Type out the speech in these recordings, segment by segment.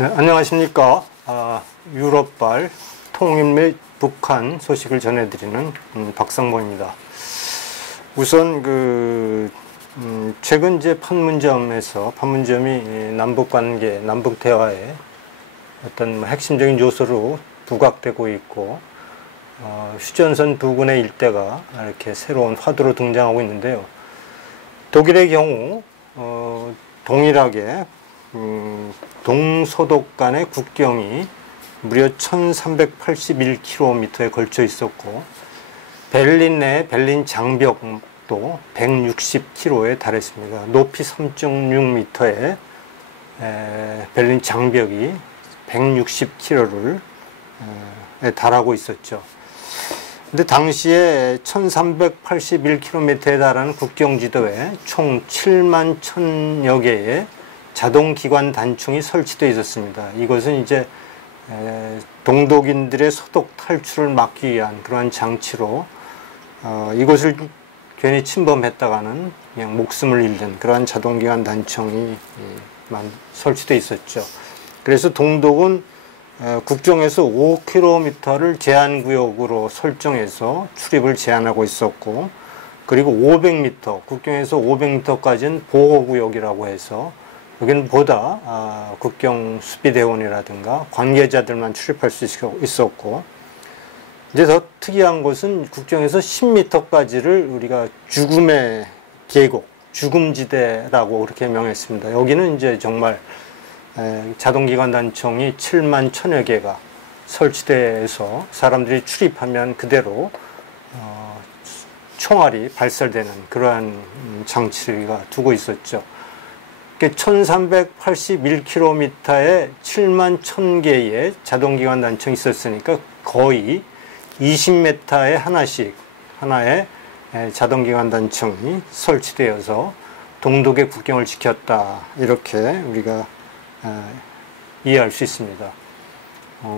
네, 안녕하십니까. 유럽발 통일 및 북한 소식을 전해드리는 박상범입니다. 우선 최근 이제 판문점이 남북관계, 남북대화의 어떤 핵심적인 요소로 부각되고 있고, 휴전선 부근의 일대가 이렇게 새로운 화두로 등장하고 있는데요. 독일의 경우 동일하게 동서독 간의 국경이 무려 1381km에 걸쳐 있었고, 베를린 내 베를린 장벽도 160km에 달했습니다. 높이 3.6m의 베를린 장벽이 160km를 달하고 있었죠. 근데 당시에 1381km에 달하는 국경지도에 총 7만 1000여 개의 자동기관 단총이 설치되어 있었습니다. 이것은 이제 동독인들의 서독 탈출을 막기 위한 그러한 장치로 이것을 괜히 침범했다가는 그냥 목숨을 잃는 그러한 자동기관 단총이 설치되어 있었죠. 그래서 동독은 국경에서 5km를 제한구역으로 설정해서 출입을 제한하고 있었고, 그리고 500m, 국경에서 500m까지는 보호구역이라고 해서 여기는 보다 국경 수비대원이라든가 관계자들만 출입할 수 있었고, 이제 더 특이한 것은 국경에서 10m까지를 우리가 죽음의 계곡, 죽음지대라고 그렇게 명했습니다. 여기는 이제 정말 자동기관 단총이 7만 1000여 개가 설치돼서 사람들이 출입하면 그대로 총알이 발설되는 그러한 장치가 두고 있었죠. 1381km에 7만 1000개의 자동기관 단총이 있었으니까 거의 20m에 하나의 자동기관 단총이 설치되어서 동독의 국경을 지켰다, 이렇게 우리가 이해할 수 있습니다.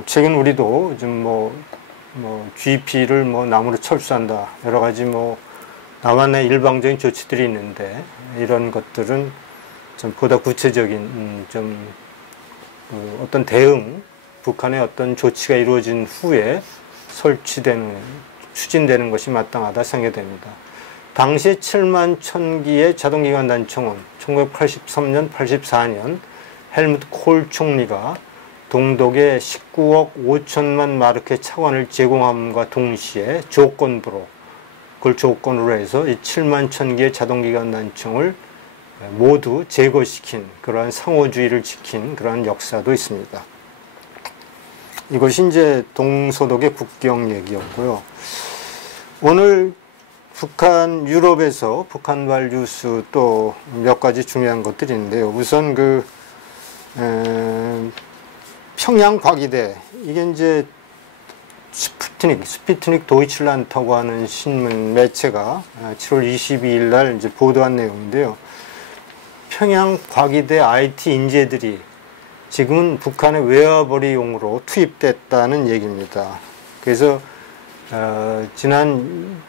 최근 우리도 좀 GP를 나무로 철수한다, 여러 가지 나만의 일방적인 조치들이 있는데, 이런 것들은 좀 보다 구체적인 어떤 대응, 북한의 어떤 조치가 이루어진 후에 추진되는 것이 마땅하다 생각됩니다. 당시 7만 1000기의 자동기관 단총은 1983년, 84년 헬무트 콜 총리가 동독에 19억 5천만 마르크의 차관을 제공함과 동시에 그걸 조건으로 해서 이 7만 1000기의 자동기관 단총을 모두 제거시킨, 그러한 상호주의를 지킨 그러한 역사도 있습니다. 이것이 이제 동서독의 국경 얘기였고요. 오늘 유럽에서 북한발 뉴스 또 몇 가지 중요한 것들이 있는데요. 우선 평양 과기대, 이게 이제 스푸트닉 도이칠란드라고 하는 신문 매체가 7월 22일 날 이제 보도한 내용인데요. 평양 과기대 IT 인재들이 지금은 북한의 외화벌이용으로 투입됐다는 얘기입니다. 그래서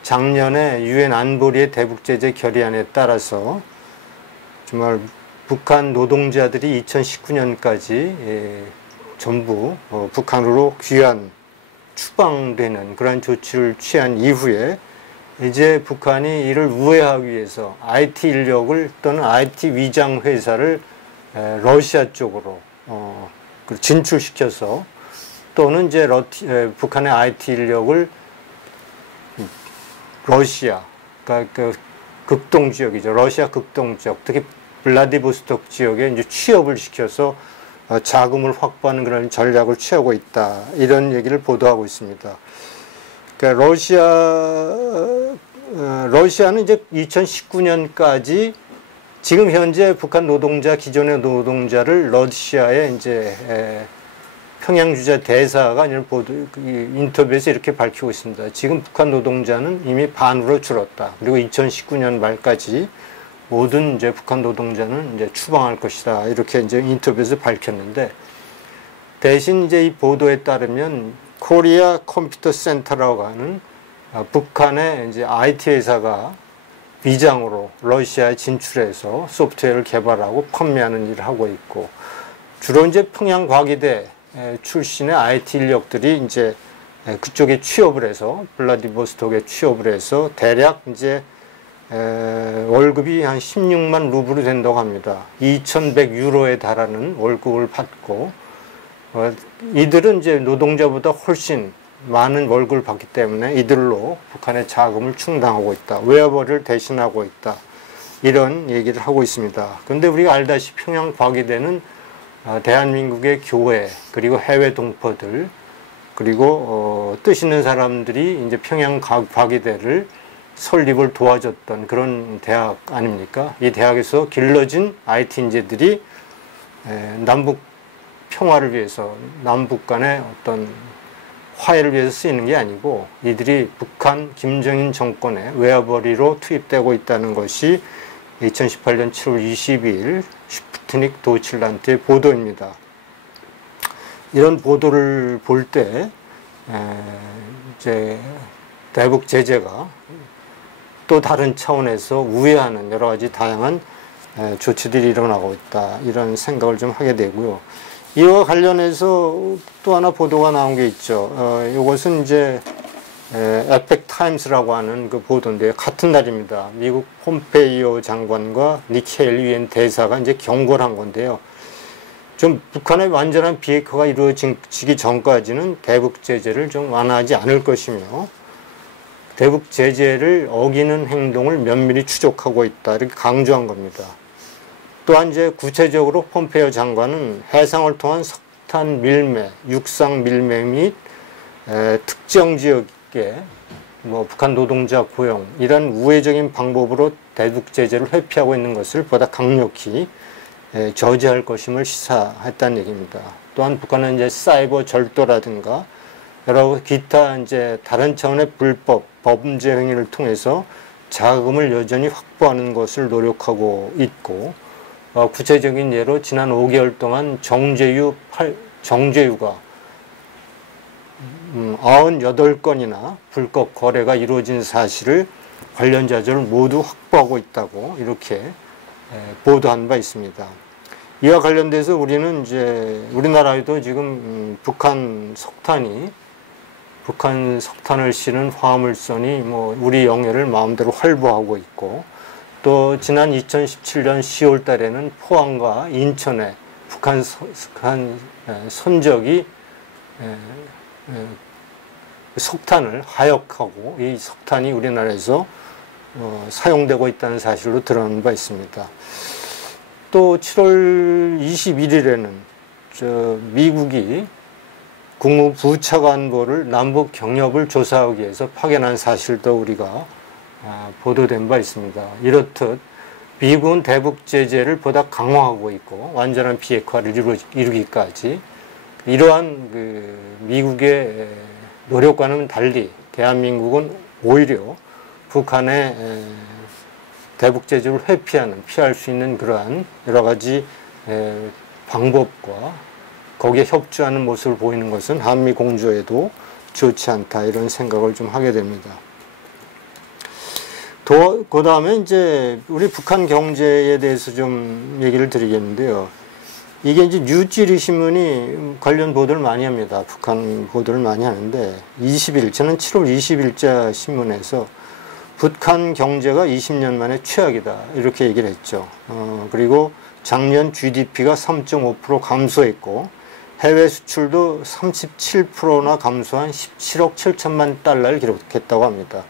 작년에 유엔 안보리의 대북제재 결의안에 따라서 정말 북한 노동자들이 2019년까지 전부 북한으로 추방되는 그런 조치를 취한 이후에 이제 북한이 이를 우회하기 위해서 IT 인력을 또는 IT 위장 회사를 러시아 쪽으로 진출시켜서, 또는 이제 북한의 IT 인력을 러시아, 그러니까 극동 지역이죠. 러시아 극동 지역, 특히 블라디보스톡 지역에 이제 취업을 시켜서 자금을 확보하는 그런 전략을 취하고 있다, 이런 얘기를 보도하고 있습니다. 그러니까 러시아는 이제 2019년까지 지금 현재 북한 기존의 노동자를 러시아의 이제 평양 주재 대사가 인터뷰에서 이렇게 밝히고 있습니다. 지금 북한 노동자는 이미 반으로 줄었다. 그리고 2019년 말까지 모든 이제 북한 노동자는 이제 추방할 것이다, 이렇게 이제 인터뷰에서 밝혔는데, 대신 이제 이 보도에 따르면 코리아 컴퓨터 센터라고 하는 북한의 이제 IT 회사가 위장으로 러시아에 진출해서 소프트웨어를 개발하고 판매하는 일을 하고 있고, 주로 이제 평양과기대 출신의 IT 인력들이 이제 그쪽에 취업을 해서 블라디보스톡에 취업을 해서 대략 이제 월급이 한 16만 루블이 된다고 합니다. 2,100유로에 달하는 월급을 받고 이들은 이제 노동자보다 훨씬 많은 월급을 받기 때문에 이들로 북한의 자금을 충당하고 있다. 웨어버리를 대신하고 있다. 이런 얘기를 하고 있습니다. 그런데 우리가 알다시피 평양과기대는 대한민국의 교회 그리고 해외 동포들 그리고 뜻 있는 사람들이 이제 평양과기대를 설립을 도와줬던 그런 대학 아닙니까? 이 대학에서 길러진 IT 인재들이 남북 평화를 위해서 남북 간의 어떤 화해를 위해서 쓰이는 게 아니고 이들이 북한 김정인 정권의 외화벌이로 투입되고 있다는 것이 2018년 7월 22일 슈푸트닉 도이칠란드의 보도입니다. 이런 보도를 볼 때 이제 대북 제재가 또 다른 차원에서 우회하는 여러 가지 다양한 조치들이 일어나고 있다. 이런 생각을 좀 하게 되고요. 이와 관련해서 또 하나 보도가 나온 게 있죠. 이것은 이제 에펙 타임스라고 하는 그 보도인데요. 같은 날입니다. 미국 폼페이오 장관과 니키 헬리 유엔 대사가 이제 경고를 한 건데요. 좀 북한의 완전한 비핵화가 이루어지기 전까지는 대북 제재를 좀 완화하지 않을 것이며 대북 제재를 어기는 행동을 면밀히 추적하고 있다. 이렇게 강조한 겁니다. 또한 이제 구체적으로 폼페이오 장관은 해상을 통한 석탄 밀매, 육상 밀매 및 특정 지역에 북한 노동자 고용 이런 우회적인 방법으로 대북 제재를 회피하고 있는 것을 보다 강력히 저지할 것임을 시사했다는 얘기입니다. 또한 북한은 이제 사이버 절도라든가 여러 기타 이제 다른 차원의 불법 범죄 행위를 통해서 자금을 여전히 확보하는 것을 노력하고 있고 구체적인 예로 지난 5개월 동안 정제유가 98건이나 불법 거래가 이루어진 사실을 관련자들을 모두 확보하고 있다고 이렇게 보도한 바 있습니다. 이와 관련돼서 우리는 이제 우리나라에도 지금 북한 석탄을 실은 화물선이 우리 영해를 마음대로 활보하고 있고 또 지난 2017년 10월 달에는 포항과 인천에 북한 선적이 석탄을 하역하고 이 석탄이 우리나라에서 사용되고 있다는 사실로 드러난 바 있습니다. 또 7월 21일에는 미국이 국무부차관보를 남북 경협을 조사하기 위해서 파견한 사실도 우리가 보도된 바 있습니다. 이렇듯 미국은 대북 제재를 보다 강화하고 있고 완전한 비핵화를 이루기까지 이러한 미국의 노력과는 달리 대한민국은 오히려 북한의 대북 제재를 피할 수 있는 그러한 여러 가지 방법과 거기에 협조하는 모습을 보이는 것은 한미 공조에도 좋지 않다 이런 생각을 좀 하게 됩니다. 그 다음에 이제 우리 북한 경제에 대해서 좀 얘기를 드리겠는데요. 이게 이제 뉴지리 신문이 관련 보도를 많이 합니다. 북한 보도를 많이 하는데 20일, 저는 7월 20일자 신문에서 북한 경제가 20년 만에 최악이다 이렇게 얘기를 했죠. 그리고 작년 GDP가 3.5% 감소했고 해외 수출도 37%나 감소한 17억 7천만 달러를 기록했다고 합니다.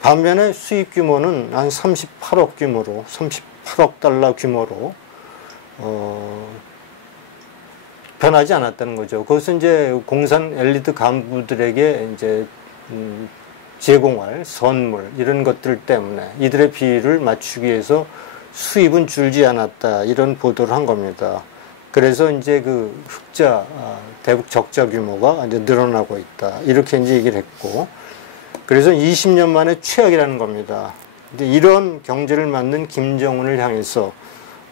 반면에 수입 규모는 한 38억 달러 규모로 변하지 않았다는 거죠. 그것은 이제 공산 엘리트 간부들에게 이제 제공할 선물 이런 것들 때문에 이들의 비율을 맞추기 위해서 수입은 줄지 않았다 이런 보도를 한 겁니다. 그래서 이제 대북 적자 규모가 이제 늘어나고 있다 이렇게 이제 얘기를 했고 그래서 20년 만에 최악이라는 겁니다. 근데 이런 경제를 만든 김정은을 향해서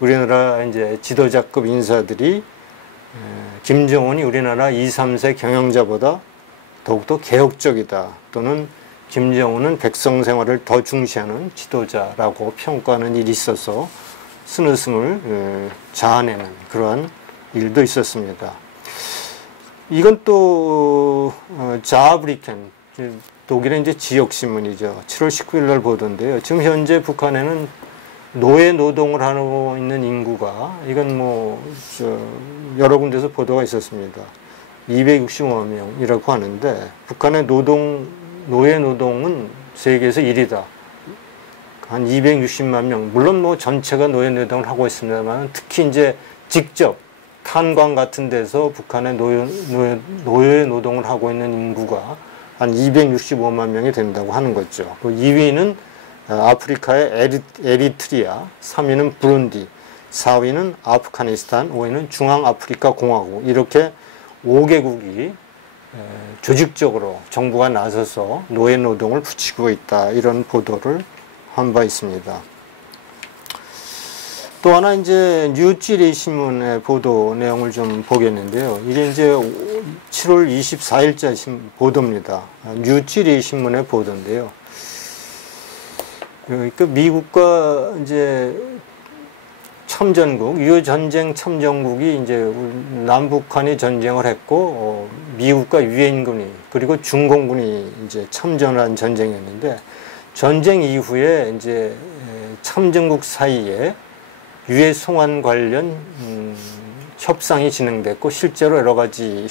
우리나라 이제 지도자급 인사들이 김정은이 우리나라 2, 3세 경영자보다 더욱더 개혁적이다 또는 김정은은 백성 생활을 더 중시하는 지도자라고 평가하는 일이 있어서 스느스물 자아내는 그러한 일도 있었습니다. 이건 또 자아브리켄, 독일의 이제 지역 신문이죠. 7월 19일 날 보던데요. 지금 현재 북한에는 노예 노동을 하고 있는 인구가, 이건 뭐 여러 군데서 보도가 있었습니다. 265만 명이라고 하는데, 북한의 노예 노동은 세계에서 1위다. 한 260만 명. 물론 뭐 전체가 노예 노동을 하고 있습니다만, 특히 이제 직접 탄광 같은 데서 북한의 노예 노동을 하고 있는 인구가 한 265만 명이 된다고 하는 거죠. 그 2위는 아프리카의 에리트리아, 3위는 부룬디, 4위는 아프가니스탄, 5위는 중앙아프리카 공화국. 이렇게 5개국이 조직적으로 정부가 나서서 노예 노동을 붙이고 있다. 이런 보도를 한 바 있습니다. 또 하나 이제 뉴찌리 신문의 보도 내용을 좀 보겠는데요. 이게 이제 7월 24일자 보도입니다. 뉴찌리 신문의 보도인데요. 그 미국과 이제 첨전국, 유효전쟁 첨전국이 이제 남북한이 전쟁을 했고, 미국과 유엔군이, 그리고 중공군이 이제 참전한 전쟁이었는데, 전쟁 이후에 이제 참전국 사이에 유해 송환 관련 협상이 진행됐고, 실제로 여러 가지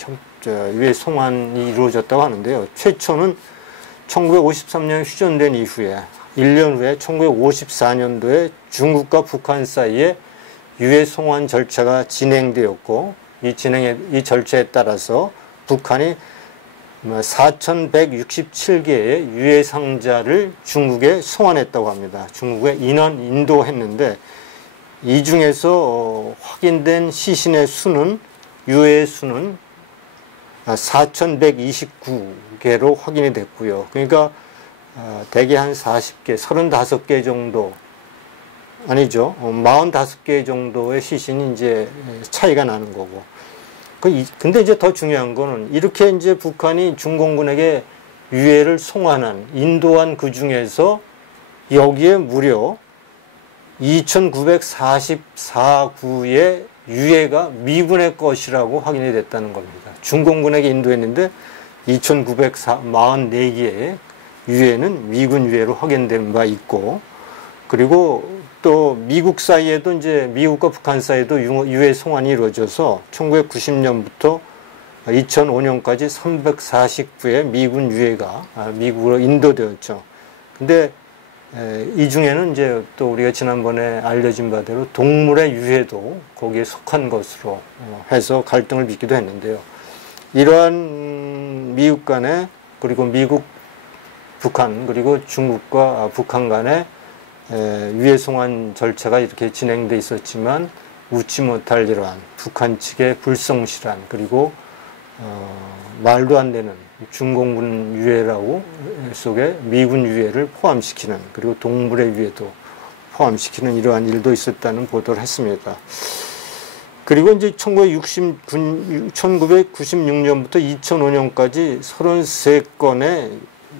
유해 송환이 이루어졌다고 하는데요. 최초는 1953년 휴전된 이후에 1년 후에 1954년도에 중국과 북한 사이에 유해 송환 절차가 진행되었고, 이 절차에 따라서 북한이 4,167개의 유해 상자를 중국에 송환했다고 합니다. 중국에 인도했는데, 이 중에서 확인된 시신의 수는, 유해의 수는 4,129개로 확인이 됐고요. 그러니까 대개 한 40개, 35개 정도, 아니죠. 45개 정도의 시신이 이제 차이가 나는 거고. 근데 이제 더 중요한 거는, 이렇게 이제 북한이 중공군에게 유해를 송환한, 인도한 그 중에서 여기에 무려 2,944구의 유해가 미군의 것이라고 확인이 됐다는 겁니다. 중공군에게 인도했는데 2,944개의 유해는 미군 유해로 확인된 바 있고, 그리고 또 미국 사이에도 이제 미국과 북한 사이에도 유해 송환이 이루어져서 1990년부터 2005년까지 349의 미군 유해가 미국으로 인도되었죠. 근데 이 중에는 이제 또 우리가 지난번에 알려진 바대로 동물의 유해도 거기에 속한 것으로 해서 갈등을 빚기도 했는데요. 이러한 미국 간의, 그리고 미국, 북한, 그리고 중국과 북한 간의 유해 송환 절차가 이렇게 진행돼 있었지만 웃지 못할 이러한 북한 측의 불성실한, 그리고 말도 안 되는 중공군 유해라고 속에 미군 유해를 포함시키는, 그리고 동물의 유해도 포함시키는 이러한 일도 있었다는 보도를 했습니다. 그리고 이제 1996년부터 2005년까지 33건의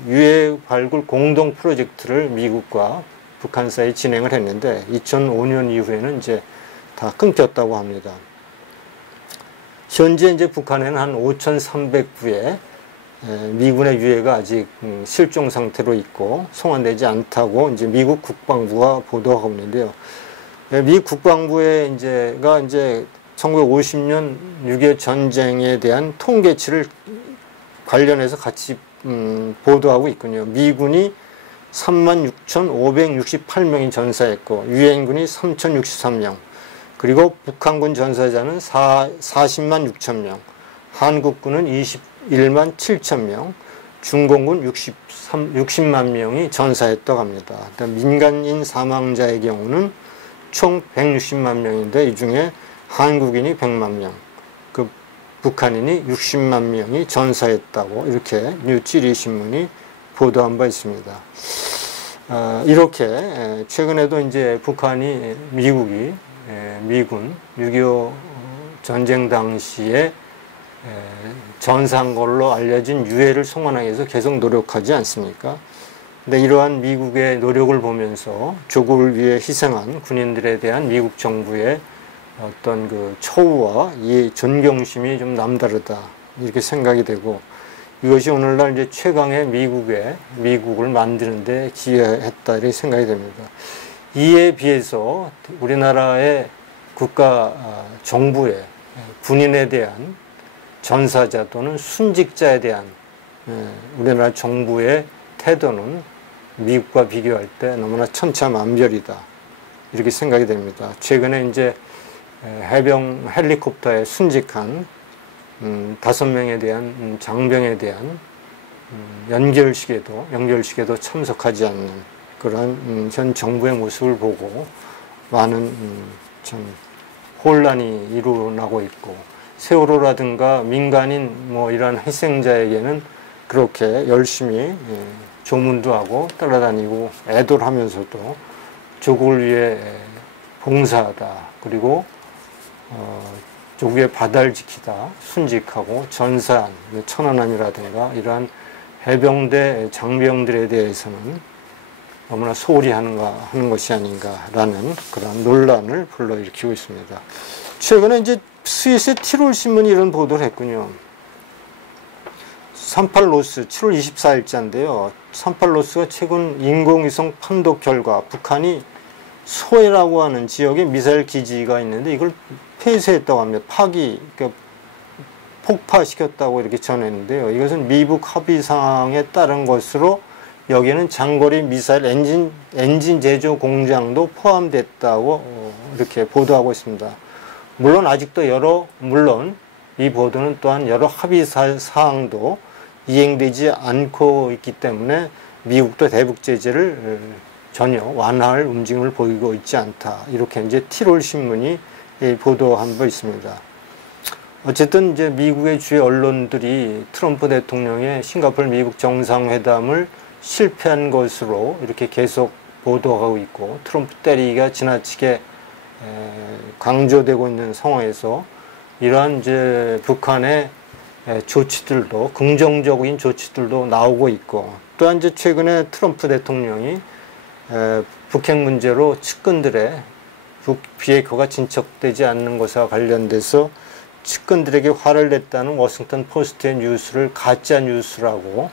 유해 발굴 공동 프로젝트를 미국과 북한 사이에 진행을 했는데, 2005년 이후에는 이제 다 끊겼다고 합니다. 현재 이제 북한에는 한 5,300구의 미군의 유해가 아직 실종 상태로 있고 송환되지 않다고 이제 미국 국방부가 보도하고 있는데요. 미국 국방부의 이제 1950년 6.25 전쟁에 대한 통계치를 관련해서 같이 보도하고 있군요. 미군이 36,568명이 전사했고, 유엔군이 3,063명, 그리고 북한군 전사자는 40만 6천 명, 한국군은 21만 7천 명, 중공군 60만 명이 전사했다고 합니다. 민간인 사망자의 경우는 총 160만 명인데, 이 중에 한국인이 100만 명, 그 북한인이 60만 명이 전사했다고 이렇게 뉴찌리 신문이 보도한 바 있습니다. 이렇게 최근에도 이제 북한이, 미국이 미군 6.25 전쟁 당시에 전사한 걸로 알려진 유해를 송환하기 위해서 계속 노력하지 않습니까? 근데 이러한 미국의 노력을 보면서 조국을 위해 희생한 군인들에 대한 미국 정부의 어떤 그 처우와 이 존경심이 좀 남다르다 이렇게 생각이 되고, 이것이 오늘날 이제 최강의 미국을 만드는데 기여했다 이렇게 생각이 됩니다. 이에 비해서 우리나라의 국가 정부의 군인에 대한 전사자 또는 순직자에 대한 우리나라 정부의 태도는 미국과 비교할 때 너무나 천차만별이다 이렇게 생각이 됩니다. 최근에 이제 해병 헬리콥터에 순직한 5명에 대한 장병에 대한 연결식에도 참석하지 않는 그런 현 정부의 모습을 보고 많은 참 혼란이 일어나고 있고, 세월호라든가 민간인 뭐 이러한 희생자에게는 그렇게 열심히 조문도 하고 따라다니고 애도를 하면서도 조국을 위해 봉사하다, 그리고 조국의 바다를 지키다 순직하고 전사한 천안함이라든가 이러한 해병대 장병들에 대해서는 너무나 소홀히 하는 것이 아닌가라는 그런 논란을 불러일으키고 있습니다. 최근에 이제 스위스의 티롤 신문이 이런 보도를 했군요. 38로스 7월 24일자인데요. 38로스가 최근 인공위성 판독 결과 북한이 소해라고 하는 지역에 미사일 기지가 있는데 이걸 폐쇄했다고 합니다. 그러니까 폭파시켰다고 이렇게 전했는데요. 이것은 미북 합의사항에 따른 것으로 여기에는 장거리 미사일 엔진 제조 공장도 포함됐다고 이렇게 보도하고 있습니다. 물론 아직도 물론 이 보도는 또한 여러 합의 사항도 이행되지 않고 있기 때문에 미국도 대북 제재를 전혀 완화할 움직임을 보이고 있지 않다. 이렇게 이제 티롤 신문이 보도한 바 있습니다. 어쨌든 이제 미국의 주요 언론들이 트럼프 대통령의 싱가포르 미국 정상회담을 실패한 것으로 이렇게 계속 보도하고 있고, 트럼프 때리기가 지나치게 강조되고 있는 상황에서 이러한 이제 북한의 조치들도, 긍정적인 조치들도 나오고 있고, 또한 이제 최근에 트럼프 대통령이 북핵 문제로 측근들의 비핵화가 진척되지 않는 것과 관련돼서 측근들에게 화를 냈다는 워싱턴 포스트의 뉴스를 가짜 뉴스라고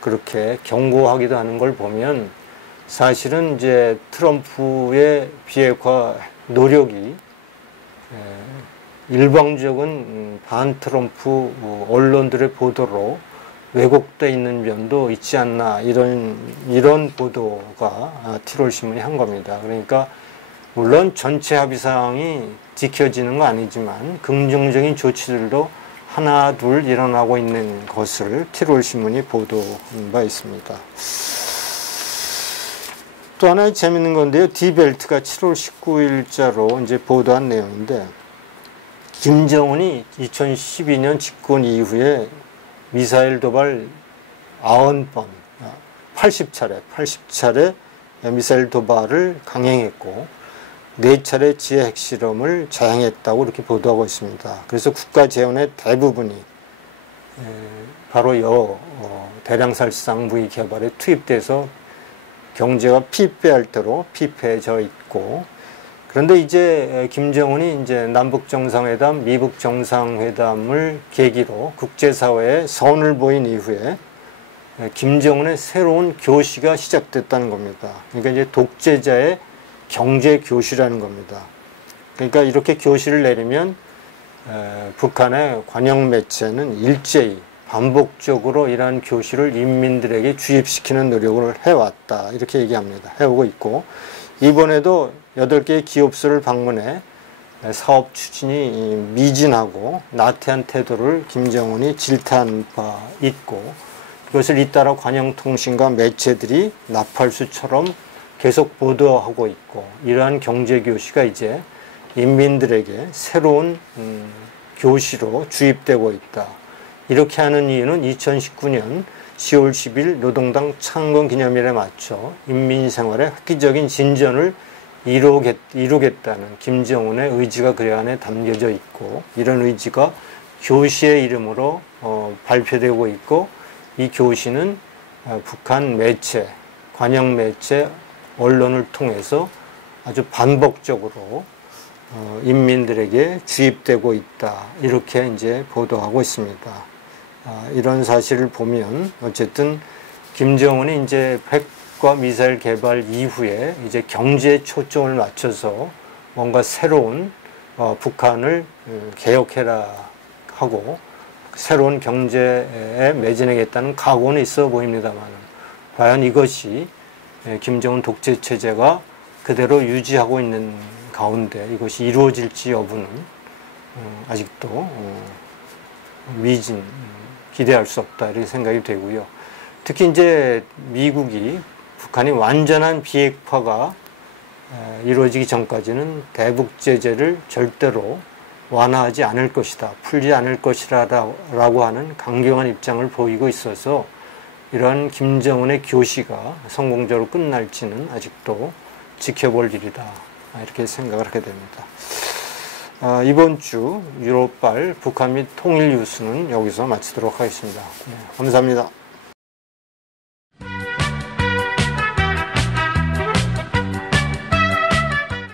그렇게 경고하기도 하는 걸 보면, 사실은 이제 트럼프의 비핵화 노력이 일방적인 반 트럼프 언론들의 보도로 왜곡되어 있는 면도 있지 않나, 이런 보도가 티롤 신문이 한 겁니다. 그러니까 물론 전체 합의사항이 지켜지는 건 아니지만 긍정적인 조치들도 하나 둘 일어나고 있는 것을 티롤 신문이 보도한 바 있습니다. 또 하나 재밌는 건데요. 디벨트가 7월 19일자로 이제 보도한 내용인데, 김정은이 2012년 집권 이후에 미사일 도발 90번, 80차례 미사일 도발을 강행했고 4차례 지하 핵실험을 자행했다고 이렇게 보도하고 있습니다. 그래서 국가 재원의 대부분이 바로 대량살상 무기 개발에 투입돼서 경제가 피폐할 대로 피폐해져 있고, 그런데 이제 김정은이 이제 남북 정상회담, 미북 정상회담을 계기로 국제사회에 선을 보인 이후에 김정은의 새로운 교시가 시작됐다는 겁니다. 그러니까 이제 독재자의 경제 교시라는 겁니다. 그러니까 이렇게 교시를 내리면 북한의 관영 매체는 일제히 반복적으로 이러한 교시를 인민들에게 주입시키는 노력을 해왔다, 이렇게 얘기합니다. 해오고 있고, 이번에도 8개의 기업소를 방문해 사업 추진이 미진하고 나태한 태도를 김정은이 질타한 바 있고, 그것을 잇따라 관영통신과 매체들이 나팔수처럼 계속 보도하고 있고, 이러한 경제교시가 이제 인민들에게 새로운 교시로 주입되고 있다. 이렇게 하는 이유는 2019년 10월 10일 노동당 창건 기념일에 맞춰 인민생활의 획기적인 진전을 이루겠다는 김정은의 의지가 그 안에 담겨져 있고, 이런 의지가 교시의 이름으로 발표되고 있고, 이 교시는 북한 매체, 관영 매체, 언론을 통해서 아주 반복적으로 인민들에게 주입되고 있다. 이렇게 이제 보도하고 있습니다. 이런 사실을 보면 어쨌든 김정은이 이제 핵과 미사일 개발 이후에 이제 경제에 초점을 맞춰서 뭔가 새로운 북한을 개혁해라 하고 새로운 경제에 매진하겠다는 각오는 있어 보입니다만 과연 이것이 김정은 독재 체제가 그대로 유지하고 있는 가운데 이것이 이루어질지 여부는 아직도 미진, 기대할 수 없다 이렇게 생각이 되고요. 특히 이제 미국이 북한이 완전한 비핵화가 이루어지기 전까지는 대북 제재를 절대로 완화하지 않을 것이다, 풀지 않을 것이라고 하는 강경한 입장을 보이고 있어서 이러한 김정은의 교시가 성공적으로 끝날지는 아직도 지켜볼 일이다. 이렇게 생각을 하게 됩니다. 이번 주 유로빨 북한 및 통일 뉴스는 여기서 마치도록 하겠습니다. 네, 감사합니다.